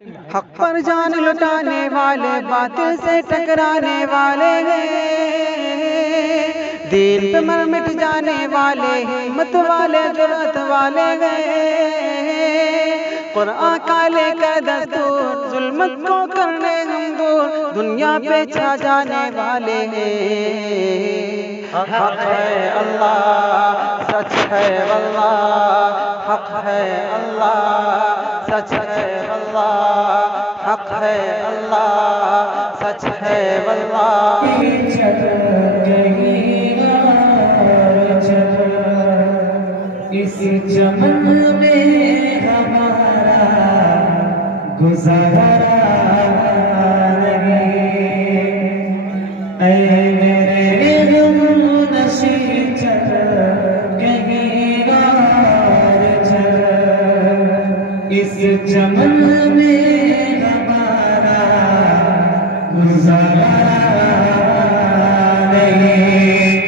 हक पर जान लुटाने वाले बातिल से टकराने वाले हैं, दीन पे मर मिट जाने वाले हिम्मत वाले जुर्रत वाले हैं। कुरान का लेकर दस्तूर जुल्मत को करने हम दूर, दुनिया पे छा जाने वाले हैं। हक है अल्लाह सच है वल्लाह, हक है अल्लाह सच है वल्लाह, हक है अल्लाह सच है वल्लाह। इस चमन में हमारा गुजारा इस चमन में हमारा गुजारा नहीं।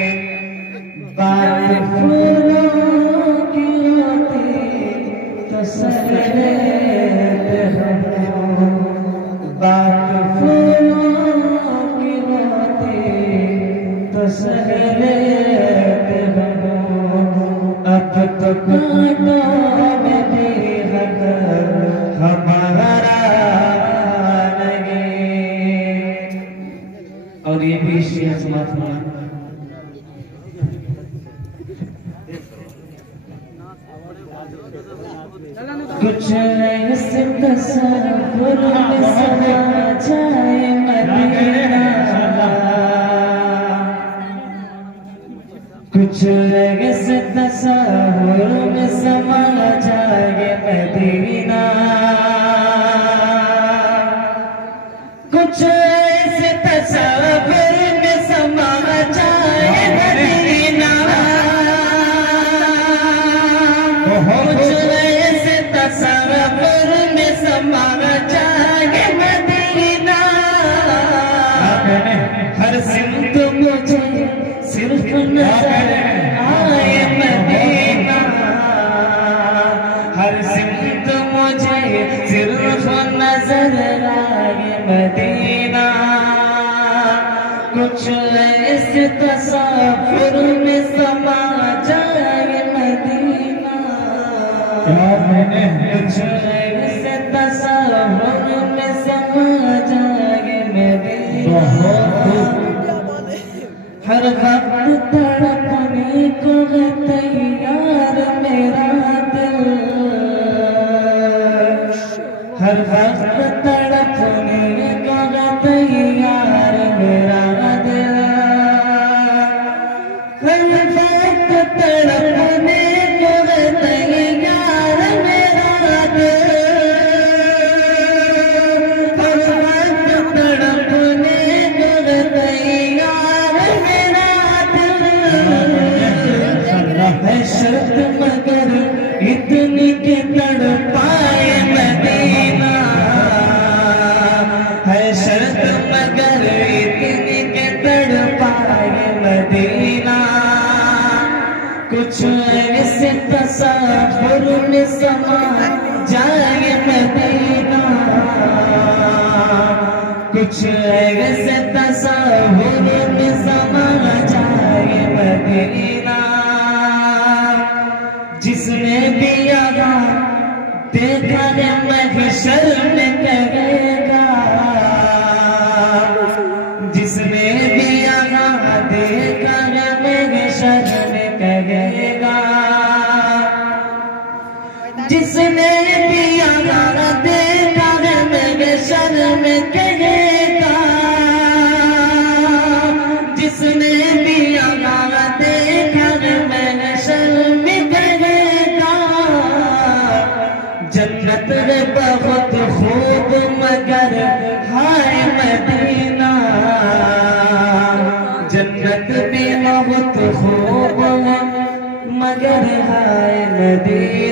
बात फूलों की होती तो सर लेते हम, बात फूलों की होती तो सर लेते हम। अब तो कांटों में भी हमारा नहीं। और ये भी शेर समाप्त हुआ। कुछ ऐसे तस्वीर में समा जाए मदीना, कुछ ऐसे तस्वीर में समा जाए मदीना, कुछ ऐसे तस्वीर में समा जाए मदीना, कुछ ऐसे तस्वीर में समा जाए मदीना। हर सिमत मुझे सिर्फ नजर आए मदीना, हर सिमत मुझे सिर्फ नजर आए मदीना। कुछ ऐसे तस्वीर में समा जाए मदीना, कुछ ऐसे तस्वीर में समा जाए मदीना। हर वक्त तड़पने को है तैयार मेरा दिल, हर वक्त तड़पने को है तैयार मेरा दिल, हर वक्त तड़पने को है तैयार मेरा दिल, हर वक्त तड़पने को है तैयार मेरा दिल। है शर्त मगर इतनी के तड़पाए मदीना, है शर्त मगर इतनी के तड़पाए मदीना। कुछ ऐसे तस्वीर में समा जाए मदीना, कुछ ऐसे तस्वीर में समा जाए मदीना। जिसने भी यहाँ देखा है महशर में कहेगा, जिसने भी यहाँ देखा है महशर में कहेगा, जिसने भी यहाँ देखा है महशर में कहेगा, जिसने भी यहाँ देखा है महशर में कहेगा। जन्नत है बहुत खूब मगर हाय मदीना, जन्नत भी बहुत खूब मगर हाय मदीना।